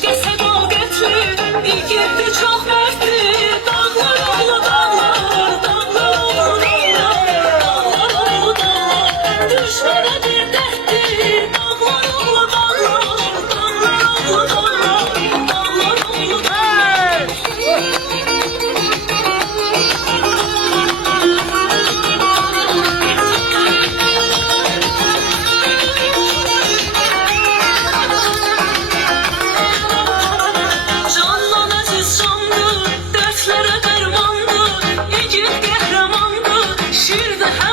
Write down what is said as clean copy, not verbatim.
eşqə sədaqətli, igiddi çox mərdli. Dağlar oğlu dağlar, dağlar oğlu dağlar, dağlar oğlu dağlar. Düşmənə bir dərddir, dağlar oğlu dağlar, dağlar oğlu dağlar, dağlar oğlu dağlar. Candan əziz candır, dərdlərə dərmandır, igid qəhrəmandır, şirdə hər